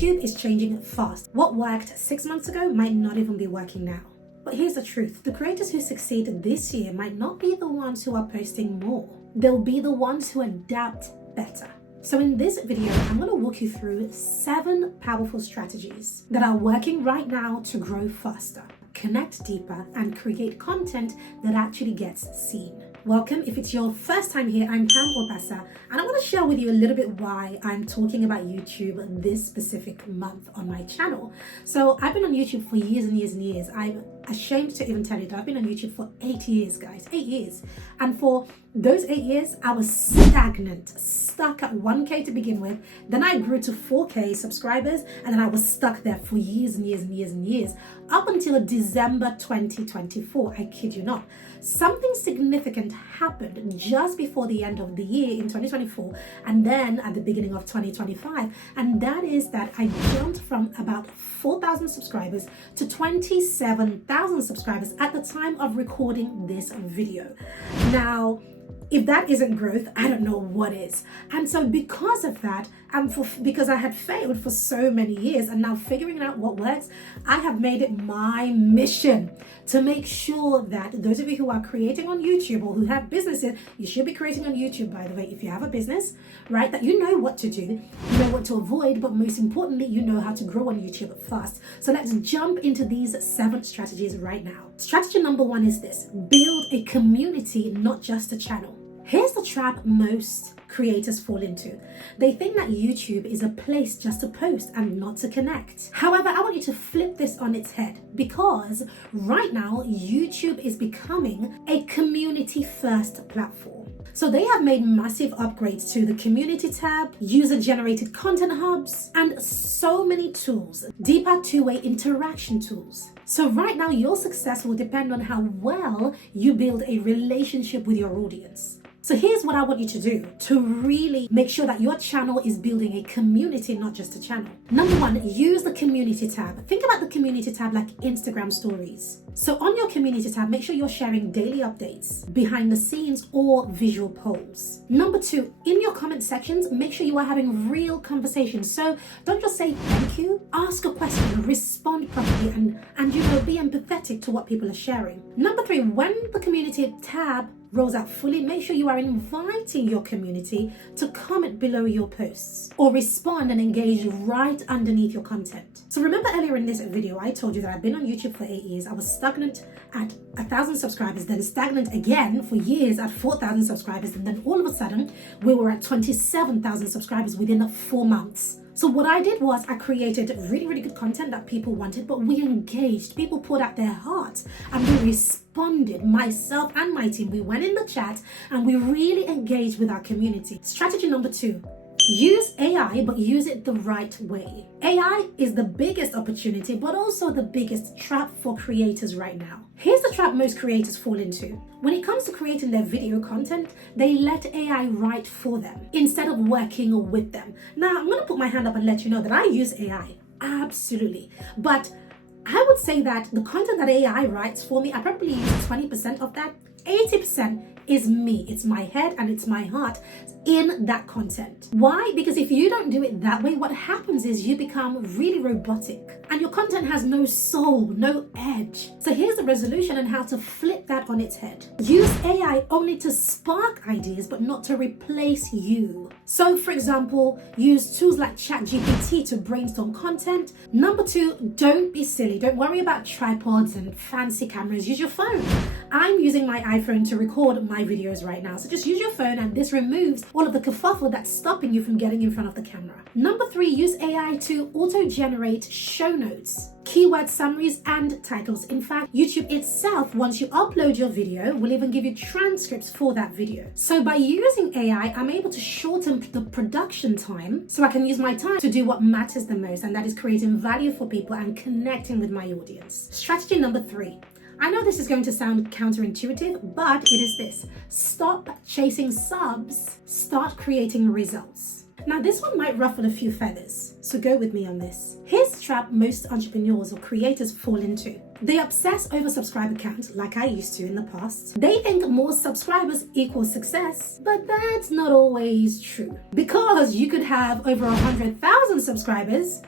YouTube is changing fast. What worked 6 months ago might not even be working now. But here's the truth. The creators who succeed this year might not be the ones who are posting more. They'll be the ones who adapt better. So in this video, I'm going to walk you through 7 powerful strategies that are working right now to grow faster, connect deeper, and create content that actually gets seen. Welcome. If it's your first time here, I'm Obasa, and I want to share with you a little bit why I'm talking about YouTube this specific month on my channel. So I've been on YouTube for years and years and years. I'm ashamed to even tell you that I've been on YouTube for 8 years, guys, 8 years. And for those 8 years, I was stagnant, stuck at 1K to begin with. Then I grew to 4K subscribers, and then I was stuck there for years and years and years and years, up until December 2024. I kid you not. Something significant happened just before the end of the year in 2024, and then at the beginning of 2025. And that is that I jumped from about 4,000 subscribers to 27,000 subscribers at the time of recording this video. Now, if that isn't growth, I don't know what is. And so because of that, and because I had failed for so many years and now figuring out what works, I have made it my mission to make sure that those of you who are creating on YouTube or who have businesses, you should be creating on YouTube, by the way, if you have a business, right? That you know what to do, you know what to avoid, but most importantly, you know how to grow on YouTube fast. So let's jump into these 7 strategies right now. Strategy number 1 is this: build a community, not just a channel. Here's the trap most creators fall into. They think that YouTube is a place just to post and not to connect. However, I want you to flip this on its head, because right now YouTube is becoming a community first platform. So they have made massive upgrades to the community tab, user generated content hubs, and so many tools, deeper two-way interaction tools. So right now your success will depend on how well you build a relationship with your audience. So here's what I want you to do to really make sure that your channel is building a community, not just a channel. Number 1, use the community tab. Think about the community tab like Instagram stories. So on your community tab, make sure you're sharing daily updates, behind the scenes, or visual polls. Number 2, in your comment sections, make sure you are having real conversations. So don't just say thank you, ask a question, respond properly, and be empathetic to what people are sharing. Number 3, when the community tab rolls out fully, make sure you are inviting your community to comment below your posts or respond and engage right underneath your content. So remember earlier in this video, I told you that I've been on YouTube for 8 years. I was stagnant at 1,000 subscribers, then stagnant again for years at 4,000 subscribers. And then all of a sudden, we were at 27,000 subscribers within 4 months. So what I did was I created really, really good content that people wanted, but we engaged. People poured out their hearts and we responded, myself and my team. We went in the chat and we really engaged with our community. Strategy number 2. Use AI, but use it the right way. AI is the biggest opportunity, but also the biggest trap for creators right now. Here's the trap most creators fall into. When it comes to creating their video content, they let AI write for them instead of working with them. Now, I'm going to put my hand up and let you know that I use AI. Absolutely. But I would say that the content that AI writes for me, I probably use 20% of that. 80% is me. It's my head and it's my heart in that content. Why? Because if you don't do it that way, what happens is you become really robotic and your content has no soul, no edge. So here's the resolution on how to flip that on its head. Use AI only to spark ideas, but not to replace you. So for example, use tools like ChatGPT to brainstorm content. Number 2, don't be silly. Don't worry about tripods and fancy cameras. Use your phone. I'm using my iPhone to record my videos right now. So just use your phone, and this removes all of the kerfuffle that's stopping you from getting in front of the camera. Number 3, use AI to auto-generate show notes, keyword summaries, and titles. In fact, YouTube itself, once you upload your video, will even give you transcripts for that video. So by using AI, I'm able to shorten the production time so I can use my time to do what matters the most, and that is creating value for people and connecting with my audience. Strategy number 3. I know this is going to sound counterintuitive, but it is this: stop chasing subs, start creating results. Now, this one might ruffle a few feathers, so go with me on this. Here's the trap most entrepreneurs or creators fall into. They obsess over subscriber count, like I used to in the past. They think more subscribers equals success, but that's not always true. Because you could have over 100,000 subscribers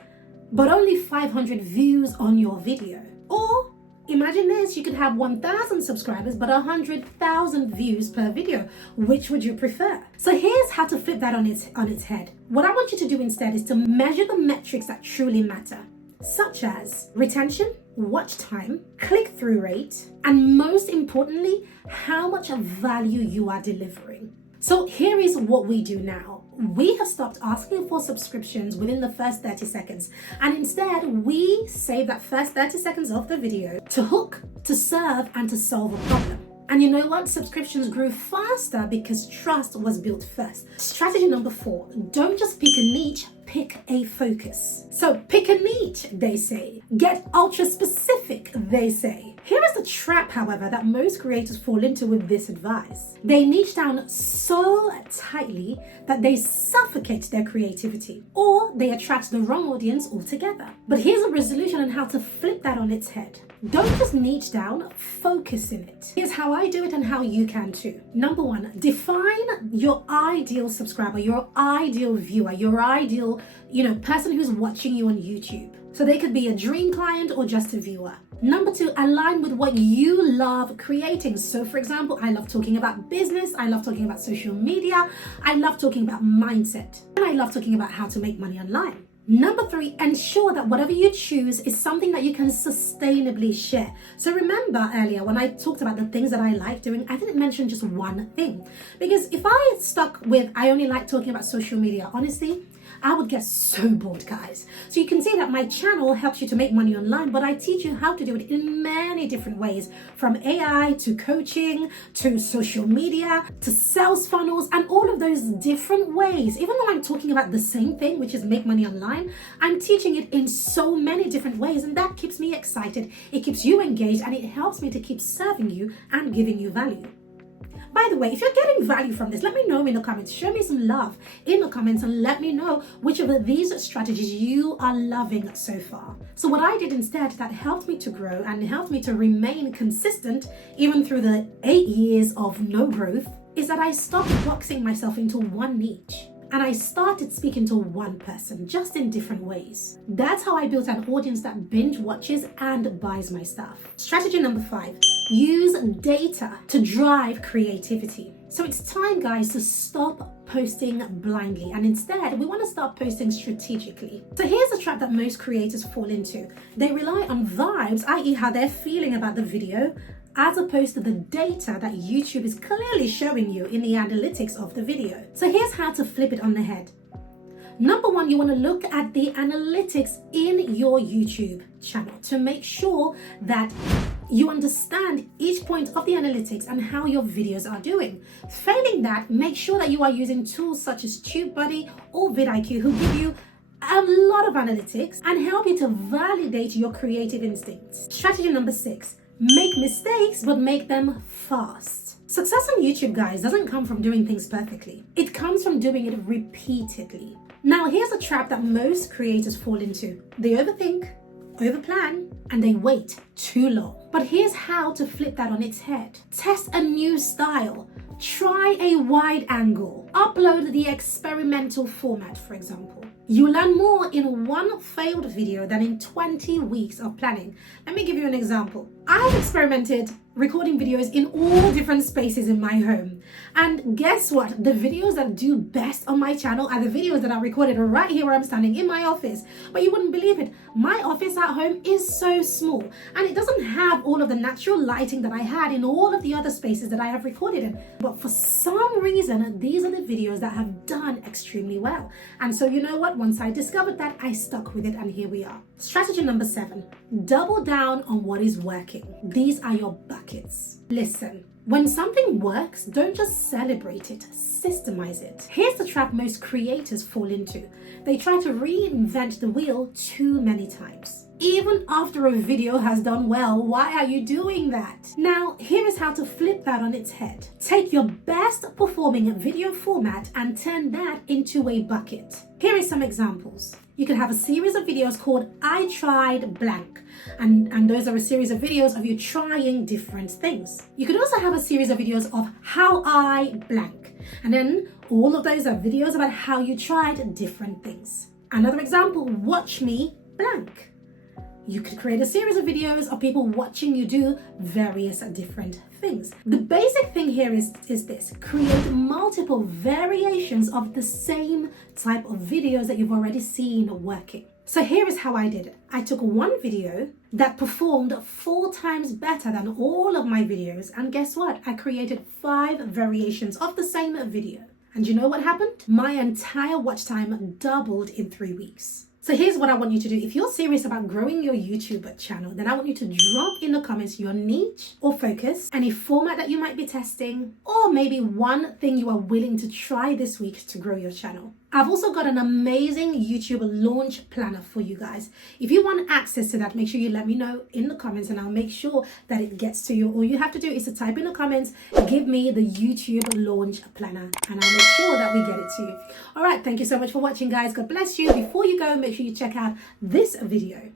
but only 500 views on your video. Or imagine this, you could have 1,000 subscribers but 100,000 views per video. Which would you prefer? So here's how to flip that on its head. What I want you to do instead is to measure the metrics that truly matter, such as retention, watch time, click-through rate, and most importantly, how much of value you are delivering. So here is what we do now. We have stopped asking for subscriptions within the first 30 seconds. And instead, we save that first 30 seconds of the video to hook, to serve, and to solve a problem. And you know what? Subscriptions grew faster because trust was built first. Strategy number 4, don't just pick a niche, pick a focus. So pick a niche, they say. Get ultra specific, they say. Here is the trap, however, that most creators fall into with this advice. They niche down so tightly that they suffocate their creativity, or they attract the wrong audience altogether. But here's a resolution on how to flip that on its head. Don't just niche down, focus in it. Here's how I do it and how you can too. Number 1, define your ideal subscriber, your ideal viewer, your ideal, person who's watching you on YouTube. So they could be a dream client or just a viewer. Number 2, align with what you love creating. So for example, I love talking about business, I love talking about social media, I love talking about mindset, and I love talking about how to make money online. Number 3, ensure that whatever you choose is something that you can sustainably share. So remember earlier when I talked about the things that I like doing, I didn't mention just one thing. Because if I stuck with, I only like talking about social media, honestly, I would get so bored, guys. So you can see that my channel helps you to make money online, but I teach you how to do it in many different ways, from AI to coaching to social media to sales funnels and all of those different ways. Even though I'm talking about the same thing, which is make money online, I'm teaching it in so many different ways, and that keeps me excited. It keeps you engaged, and it helps me to keep serving you and giving you value. By the way, if you're getting value from this, let me know in the comments. Show me some love in the comments and let me know which of these strategies you are loving so far. So what I did instead that helped me to grow and helped me to remain consistent even through the 8 years of no growth is that I stopped boxing myself into one niche. And I started speaking to one person, just in different ways. That's how I built an audience that binge watches and buys my stuff. Strategy number 5, use data to drive creativity. So it's time, guys, to stop posting blindly, and instead we want to start posting strategically. So here's a trap that most creators fall into. They rely on vibes, i.e. how they're feeling about the video, as opposed to the data that YouTube is clearly showing you in the analytics of the video. So here's how to flip it on the head. Number 1, you want to look at the analytics in your YouTube channel to make sure that you understand each point of the analytics and how your videos are doing. Failing that, make sure that you are using tools such as TubeBuddy or vidIQ, who give you a lot of analytics and help you to validate your creative instincts. Strategy number 6, make mistakes, but make them fast. Success on YouTube, guys, doesn't come from doing things perfectly. It comes from doing it repeatedly. Now, here's a trap that most creators fall into. They overthink, overplan, and they wait too long. But here's how to flip that on its head. Test a new style. Try a wide angle. Upload the experimental format, for example. You learn more in one failed video than in 20 weeks of planning. Let me give you an example. I've experimented recording videos in all different spaces in my home. And guess what? The videos that do best on my channel are the videos that are recorded right here where I'm standing in my office. But you wouldn't believe it. My office at home is so small, and it doesn't have all of the natural lighting that I had in all of the other spaces that I have recorded in. But for some reason, these are the videos that have done extremely well. And so you know what? Once I discovered that, I stuck with it, and here we are. Strategy number 7, double down on what is working. These are your buckets. Listen, when something works, don't just celebrate it, systemize it. Here's the trap most creators fall into. They try to reinvent the wheel too many times. Even after a video has done well, why are you doing that? Now, here is how to flip that on its head. Take your best performing video format and turn that into a bucket. Here are some examples. You could have a series of videos called I Tried Blank. And those are a series of videos of you trying different things. You could also have a series of videos of how I blank. And then all of those are videos about how you tried different things. Another example, watch me blank. You could create a series of videos of people watching you do various different things. The basic thing here is this: create multiple variations of the same type of videos that you've already seen working. So here is how I did it. I took one video that performed 4 times better than all of my videos, and guess what? I created 5 variations of the same video. And you know what happened? My entire watch time doubled in 3 weeks. So here's what I want you to do. If you're serious about growing your YouTube channel, then I want you to drop in the comments your niche or focus, any format that you might be testing, or maybe one thing you are willing to try this week to grow your channel. I've also got an amazing YouTube launch planner for you guys. If you want access to that, make sure you let me know in the comments and I'll make sure that it gets to you. All you have to do is to type in the comments, give me the YouTube launch planner, and I'll make sure that we get it to you. All right, thank you so much for watching, guys. God bless you. Before you go, make sure you check out this video.